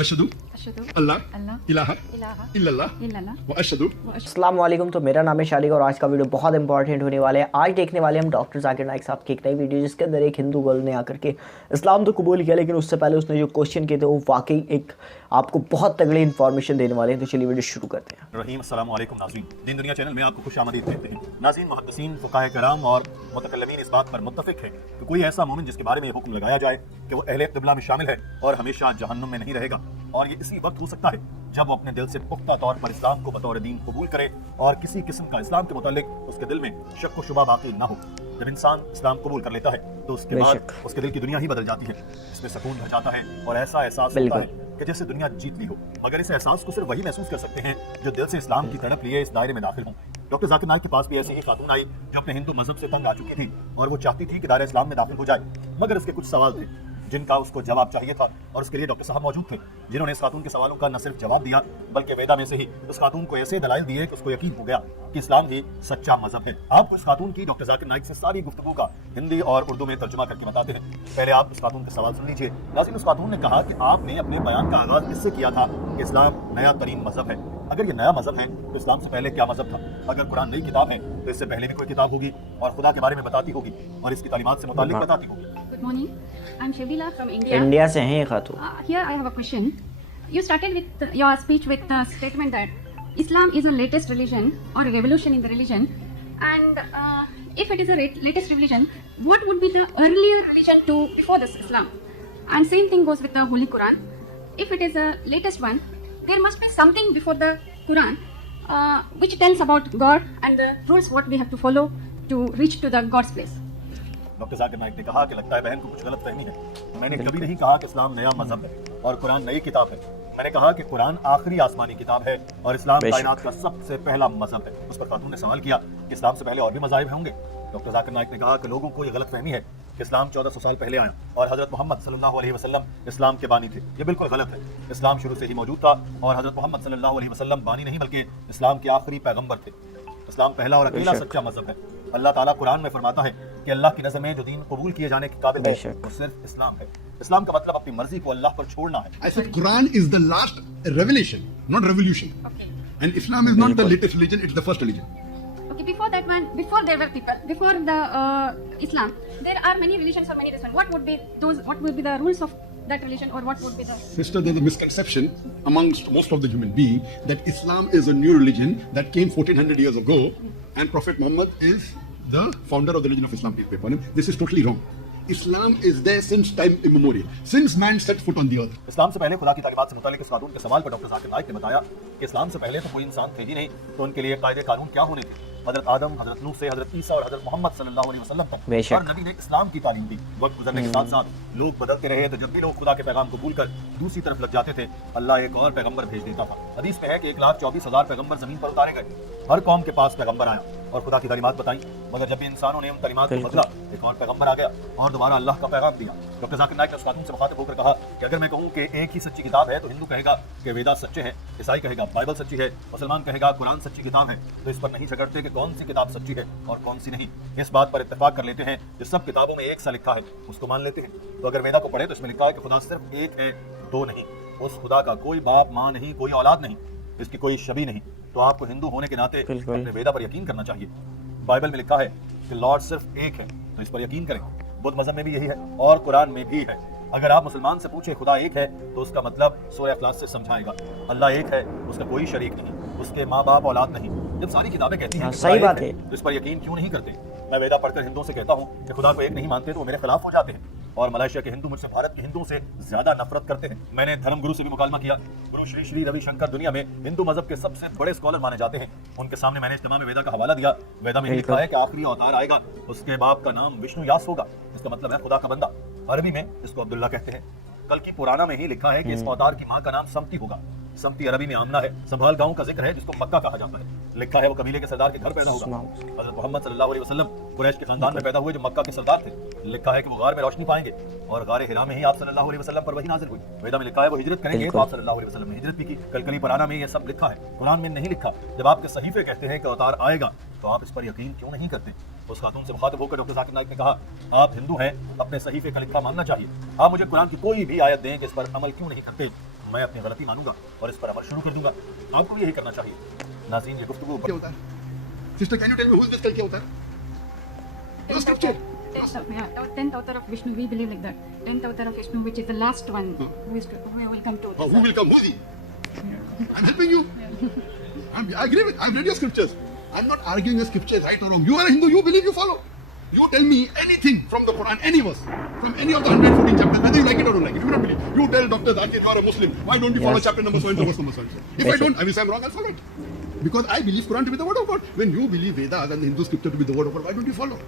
अशहदु अल्लाह इलाहा इल्लल्लाह व अशहदु। अस्सलाम वालेकुम। तो मेरा नाम है शालिक और आज का वीडियो बहुत इंपॉर्टेंट होने वाला है। आज देखने वाले हम डॉक्टर जाकिर नाइक साहब की एक नई वीडियो जिसके अंदर एक हिंदू गर्ल ने आकर के इस्लाम तो कबूल किया, लेकिन उससे पहले उसने जो क्वेश्चन किए थे वो वाकई एक आपको बहुत तगड़ी इन्फॉर्मेशन देने वाले हैं। तो चलिए वीडियो शुरू करते हैं। रहीम अस्सलाम वालेकुम नाज़रीन, दीन दुनिया चैनल में आपको खुशामदीद कहते हैं। नाज़रीन, मुहद्दिसीन, फुक़ाहे कराम और मुतकल्लिमीन इस बात पर मुत्तफ़िक़ है कि कोई ऐसा मोमिन जिसके बारे में हुक्म लगाया जाए कि वो अहले क़िबला में शामिल है और हमेशा जहन्नुम में नहीं रहेगा, और ये इसी वक्त हो सकता है जब वो अपने दिल से पुख्ता तौर पर इस्लाम को बतौर दीन कबूल करे और किसी किस्म का इस्लाम के मुतालिक उसके दिल में शक व शुबा बाकी ना हो। जब इंसान इस्लाम कबूल कर लेता है तो उसके बाद उसके दिल की दुनिया ही बदल जाती है, इसमें सुकून भर जाता है और ऐसा एहसास होता है कि जैसे दुनिया जीत ली हो। मगर इस एहसास को सिर्फ वही महसूस कर सकते हैं जो दिल से इस्लाम की तड़प लिए इस दायरे में दाखिल हों। डॉक्टर जाकिर नाइक के पास भी ऐसी ही खातून आई जो अपने हिंदू मजहब से तंग आ चुकी थी और वो चाहती थी कि दायरा इस्लाम में दाखिल हो जाए, मगर उसके कुछ सवाल थे जिनका उसको जवाब चाहिए था, और उसके लिए डॉक्टर साहब मौजूद थे जिन्होंने इस खातून के सवालों का न सिर्फ जवाब दिया बल्कि वेदा में से ही उस खातून को ऐसे दलाइल दिए कि उसको यकीन हो गया कि इस्लाम ही सच्चा मजहब है। आपको इस खातून की डॉक्टर जाकिर नाइक से सारी गुफ्तगू का हिंदी और उर्दू में तर्जुमा करके बताते हैं। पहले आप उस खातून के सवाल सुन लीजिए। नाज़रीन, उस खातून ने कहा कि आपने अपने बयान का आगाज इससे किया था कि इस्लाम नया तरीन मजहब है। अगर ये नया मजहब है तो इस्लाम से पहले क्या मजहब था? अगर कुरान नई किताब है तो इससे पहले भी कोई किताब होगी और खुदा के बारे में बताती होगी और इसकी तालीमात से मुताल्लिक बताती होगी। Good morning. I'm Shabila from India. India से हैं ये खातून। Here I have a question. You started with your speech with the statement that Islam is a latest religion or a revolution in the religion, and if it is a latest religion, what would be the earlier religion to before this Islam? And same thing goes with the Holy Quran. If it is a latest one, there must be something before the Quran which tells about God and the rules what we have to follow to reach to the God's place. Doctor Zakir Naik ने कहा कि लगता है बहन को कुछ गलत फहमी है। मैंने कभी नहीं कहा कि इस्लाम नया मजहब है और कुरान नई किताब है। मैंने कहा कि कुरान आखिरी आसमानी किताब है और इस्लाम कायनात का सबसे पहला मजहब है। उस पर खातून ने सवाल किया कि इस्लाम से पहले और भी मज़ाहिब होंगे। डॉक्टर जाकिर नाइक ने कहा कि लोगों को ये गलत फहमी है कि इस्लाम 1400 साल पहले आया और हज़रत मोहम्मद सल्लल्लाहु अलैहि वसल्लम इस्लाम के बानी थे। ये बिल्कुल गलत है। इस्लाम शुरू से ही मौजूद था और हज़रत मोहम्मद सल्लल्लाहु अलैहि वसल्लम बानी नहीं बल्कि इस्लाम के आखिरी पैगंबर थे। इस्लाम पहला और अकेला सच्चा मजहब है। अल्लाह ताला कुरान में फरमाता है कि अल्लाह की नज़र में जो दीन कबूल किए जाने के काबिल है वो सिर्फ इस्लाम है। इस्लाम का मतलब अपनी मर्जी को अल्लाह पर छोड़ना है। I said Quran is the last revelation, not revolution. Okay. And Islam is not the latest religion; it's the first religion. Okay, before that one, before there were people, before the Islam, there are many religions or many religions. What would be those? What would be the rules of that religion, or what would be the? Sister, there's a misconception amongst most of the human being that Islam is a new religion that came 1400 years ago, and Prophet Muhammad is the founder of the religion of Islam. Peace be upon him. This is totally wrong. Islam is there since time immemorial, since man set foot on the earth. इस्लाम से पहले खुदा की तालीमात से मुतालिक इस खातून के सवाल पर डॉक्टर जाकिर नाइक ने बताया कि इस्लाम से पहले तो कोई इंसान थे ही नहीं, तो उनके लिए कायदे कानून क्या होने थे? हज़रत आदम, हज़रत नूह से हज़रत ईसा और हज़रत मोहम्मद सल्लल्लाहु अलैहि वसल्लम तक हर नबी ने इस्लाम की तालीम दी। वक्त गुजरने के साथ साथ लोग बदलते रहे, तो जब भी लोग खुदा के पैगाम को भूलकर दूसरी तरफ लग जाते थे अल्लाह एक और पैगंबर भेज देता था। हदीस में है कि 1,24,000 पैगंबर जमीन पर उतारे गए, हर कौम के पास पैगंबर आया और खुदा की तालीमात बताई, मगर जब भी इंसानों ने उन तालीमात को बदला एक और पैगंबर आ गया और दोबारा अल्लाह का पैगाम दिया। डॉक्टर जाकिर नाइक ने उस खातून से मुखातिब होकर कहा कि अगर मैं कहूँ कि एक ही सच्ची किताब है तो हिंदू कहेगा कि वेदा सच्चे हैं, ईसाई कहेगा बाइबल सच्ची है, मुसलमान कहेगा कुरान सच्ची किताब है, तो इस पर नहीं झगड़ते कि कौन सी किताब सच्ची है और कौन सी नहीं। इस बात पर इत्तेफाक कर लेते हैं कि सब किताबों में एक सा लिखा है उसको मान लेते हैं। तो अगर वेदा को पढ़े तो इसमें लिखा है कि खुदा सिर्फ एक है, दो नहीं। उस खुदा का कोई बाप माँ नहीं, कोई औलाद नहीं, इसकी कोई शबी नहीं। तो आपको हिंदू होने के नाते अपने वेदा पर यकीन करना चाहिए। बाइबल में लिखा है कि लॉर्ड सिर्फ एक है, तो इस पर यकीन करें। बुद्ध मजहब में भी यही है और कुरान में भी है। अगर आप मुसलमान से पूछे खुदा एक है तो उसका मतलब सूरह इखलास से समझाएगा अल्लाह एक है, उसका कोई शरीक नहीं, उसके माँ बाप औलाद नहीं। जब सारी किताबें कहती हैं सही बात है तो इस पर यकीन क्यों नहीं करते? मैं वेदा पढ़कर हिंदुओं से कहता हूँ कि खुदा को एक नहीं मानते तो वो मेरे खिलाफ हो जाते हैं, और मलेशिया के हिंदू मुझसे भारत के हिंदुओं से ज्यादा नफरत करते हैं। मैंने धर्म गुरु से भी मुकालमा किया। गुरु श्री श्री रविशंकर दुनिया में हिंदू मजहब के सबसे बड़े स्कॉलर माने जाते हैं। उनके सामने मैंने इज्तिमा में वेदा का हवाला दिया। वेदा में लिखा है कि आखिरी अवतार आएगा, उसके बाप का नाम विष्णु यास होगा, इसका मतलब है खुदा का बंदा। अरबी में इसको अब्दुल्ला कहते हैं। कल की पुराना में ही लिखा है कि इस अवतार की माँ का नाम समती होगा। समती अरबी में आमना है। संभाल गांव का जिक्र है जिसको मक्का कहा जाता है। लिखा है वो कबीले के सरदार के घर पैदा होगा। हज़रत मोहम्मद सल्लल्लाहु अलैहि वसल्लम कुरैश के खानदान में पैदा हुए जो मक्का के सरदार थे। लिखा है कि वो गार में रोशनी पाएंगे और गारे हिरा में ही आप सल्लल्लाहु अलैहि वसल्लम पर वही नाज़िल हुई। वेदा में लिखा है वो हिजरत करेंगे तो आप सल्लल्लाहु अलैहि वसल्लम ने हिजरत भी की। कलकली पुराना में ये सब लिखा है, कुरान में नहीं लिखा। जब आपके सहीफे कहते हैं कि अवतार आएगा तो आप इस पर यकीन क्यों नहीं करते? उस खातून से मुखातिब होकर डॉक्टर जाकिर नाइक ने कहा आप हिंदू हैं, अपने सहीफे का लिखा मानना चाहिए। आप मुझे कुरान की कोई भी आयत दें जिस पर अमल क्यों नहीं करते? मैं अपनी गलती मानूंगा और इस पर अमल शुरू कर दूंगा। आपको भी यही करना चाहिए। नाज़रीन, ये गुफ्तगू क्या होता है? Sister, can you tell me who is this कल क्या होता है? Your scripture. 10th author of Vishnu, we believe like that. 10th author of Vishnu, which is the last one who will come to. Who will come? Who is he? I'm helping you. I agree with. I've read your scriptures. I'm not arguing your scripture is right or wrong. You are a Hindu. You believe. You follow. You tell me anything from the Quran, any verse, from any of the 114 chapters, whether you like it or don't like it. If you don't believe, you tell Dr. Zakir you are a Muslim. Why don't you follow chapter number so and so, verse number so and so? If I don't, I will say I'm wrong. I'll follow it. Because I believe Quran to be the word of God. When you believe Vedas and the Hindu scripture to be the word of God, why don't you follow?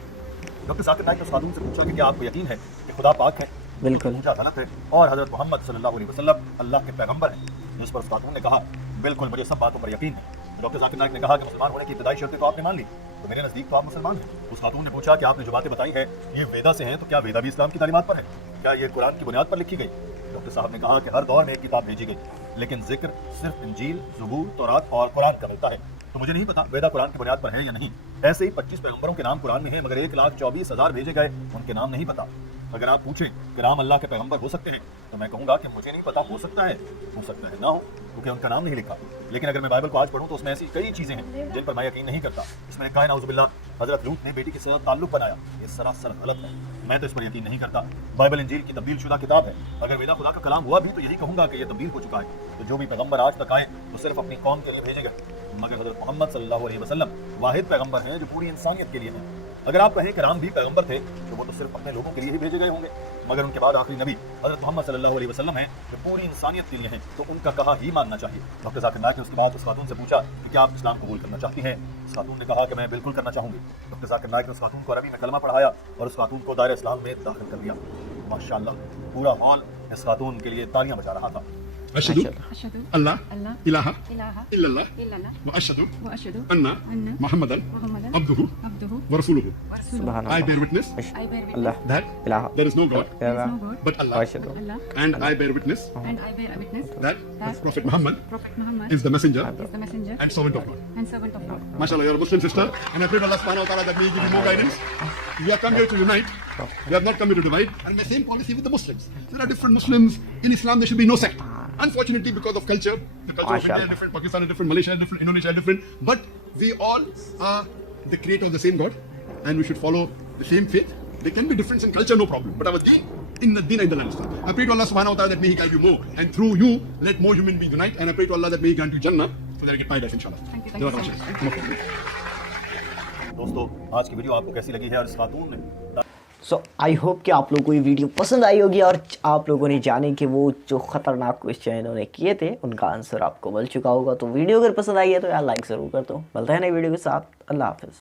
Doctor Zakir Naik ने उस खातून से पूछा कि क्या आपको यकीन है कि खुदा पाक है? बिल्कुल। पूछा गलत है और हजरत मोहम्मद सल्लल्लाहु अलैहि वसल्लम अल्लाह के पैगंबर हैं। जिस पर उस खातून ने कहा बिल्कुल मुझे सब बातों पर यकीन है। डॉक्टर जाकिर नाइक ने कहा कि मुसलमान होने की इब्तिदाई शर्तें तो आपने मान ली, तो मेरे नज़दीक तो आप मुसलमान हैं। उस खातून ने पूछा कि आपने जो बातें बताई है ये वेदा से हैं, तो क्या वेदा भी इस्लाम की तालीमात पर है? क्या ये कुरान की बुनियाद पर लिखी गई? डॉक्टर साहब ने कहा कि हर दौर में एक किताब भेजी गई, लेकिन जिक्र सिर्फ इंजील, ज़बूर, तौरात और कुरान का मिलता है। तो मुझे नहीं पता वेदा कुरान की बुनियाद पर है या नहीं। ऐसे ही 25 पैगंबरों के नाम कुरान में हैं, मगर 1,24,000 भेजे गए, उनके नाम नहीं पता। अगर आप पूछें कि राम अल्लाह के पैगंबर हो सकते हैं, तो मैं कहूँगा कि मुझे नहीं पता, हो सकता है ना हो, क्योंकि उनका नाम नहीं लिखा। लेकिन अगर मैं बाइबल को आज पढ़ूँ तो उसमें ऐसी कई चीज़ें हैं जिन पर मैं यकीन नहीं करता। इसमें कहा है नाउज़ुबिल्लाह हज़रत लूत ने बेटी के साथ ताल्लुक़ बनाया, ये सरासर गलत है। मैं तो इस पर यकीन नहीं करता। बाइबल इंजील की तब्दील शुदा किताब है। अगर वेदा खुदा का कलाम हुआ भी तो यही कहूँगा कि ये तब्दील हो चुका है। तो जो भी पैगंबर आज तक आए तो सिर्फ अपनी कौम के लिए भेजे गए, मगर हज़रत मोहम्मद सल्लल्लाहु अलैहि वसल्लम वाहिद पैगंबर हैं जो पूरी इंसानियत के लिए हैं। अगर आप कहें कि राम भी पैगंबर थे तो वो तो सिर्फ अपने लोगों के लिए ही भेजे गए होंगे, मगर उनके बाद आखिरी नबी हज़रत मोहम्मद सल्लल्लाहु अलैहि वसल्लम हैं जो पूरी इंसानियत के लिए हैं, तो उनका कहा ही मानना चाहिए। डॉक्टर जाकिर नाइक ने उसके बाद उस खातून से पूछा कि क्या आप इस्लाम कबूल करना चाहती हैं? उस खातून ने कहा कि मैं बिल्कुल करना चाहूँगी। डॉक्टर जाकिर नाइक ने उस खातून को अरबी में कलमा पढ़ाया और उस खातून को दायरे इस्लाम में दाखिल कर दिया। माशाअल्लाह, पूरा हॉल इस खातून के लिए तालियां बजा रहा था। अशहदु अशहदु अल्लाह इलाहा इल्लल्लाह इल्लल्लाह व अशहदु व अशहदु अन्ना अन्ना मुहम्मदन मुहम्मदन अब्दुहु अब्दुहु व रसूलुहु। सुभान I bear witness I bear witness Allah that इलाहा there is no God इल्लल्लाह no God but Allah, अशहदु Allah, and I bear witness and I bear witness that that Prophet Muhammad Prophet Muhammad is the messenger is the messenger and servant of God. and servant of God. MashaAllah, you're a Muslim sister, and I pray to Allah subhanahu wa ta'ala that may He give you more guidance. We have come here to unite. We have not come here to divide. And the same policy with the Muslims. There are different Muslims. In Islam, there should be no sect. Unfortunately, because of culture, the culture of India is different, Pakistan is different, Malaysia is different, Indonesia is different. But we all are the creator of the same God, and we should follow the same faith. There can be difference in culture, no problem. But our deen, in the deen, in the land. I pray to Allah subhanahu wa ta'ala that may He guide you more. And through you, let more human beings unite. And I pray to Allah that may He grant you Jannah, so that I get paradise, inshallah. Thank you so much. दोस्तों, आज की video आपको कैसी लगी है और इस खातून ने सो आई होप कि आप लोगों को ये वीडियो पसंद आई होगी और आप लोगों ने जाने कि वो जो ख़तरनाक क्वेश्चन इन्होंने किए थे उनका आंसर आपको मिल चुका होगा। तो वीडियो अगर पसंद आई है तो यार लाइक ज़रूर कर दो। मिलते हैं नई वीडियो के साथ। अल्लाह हाफ़िज़।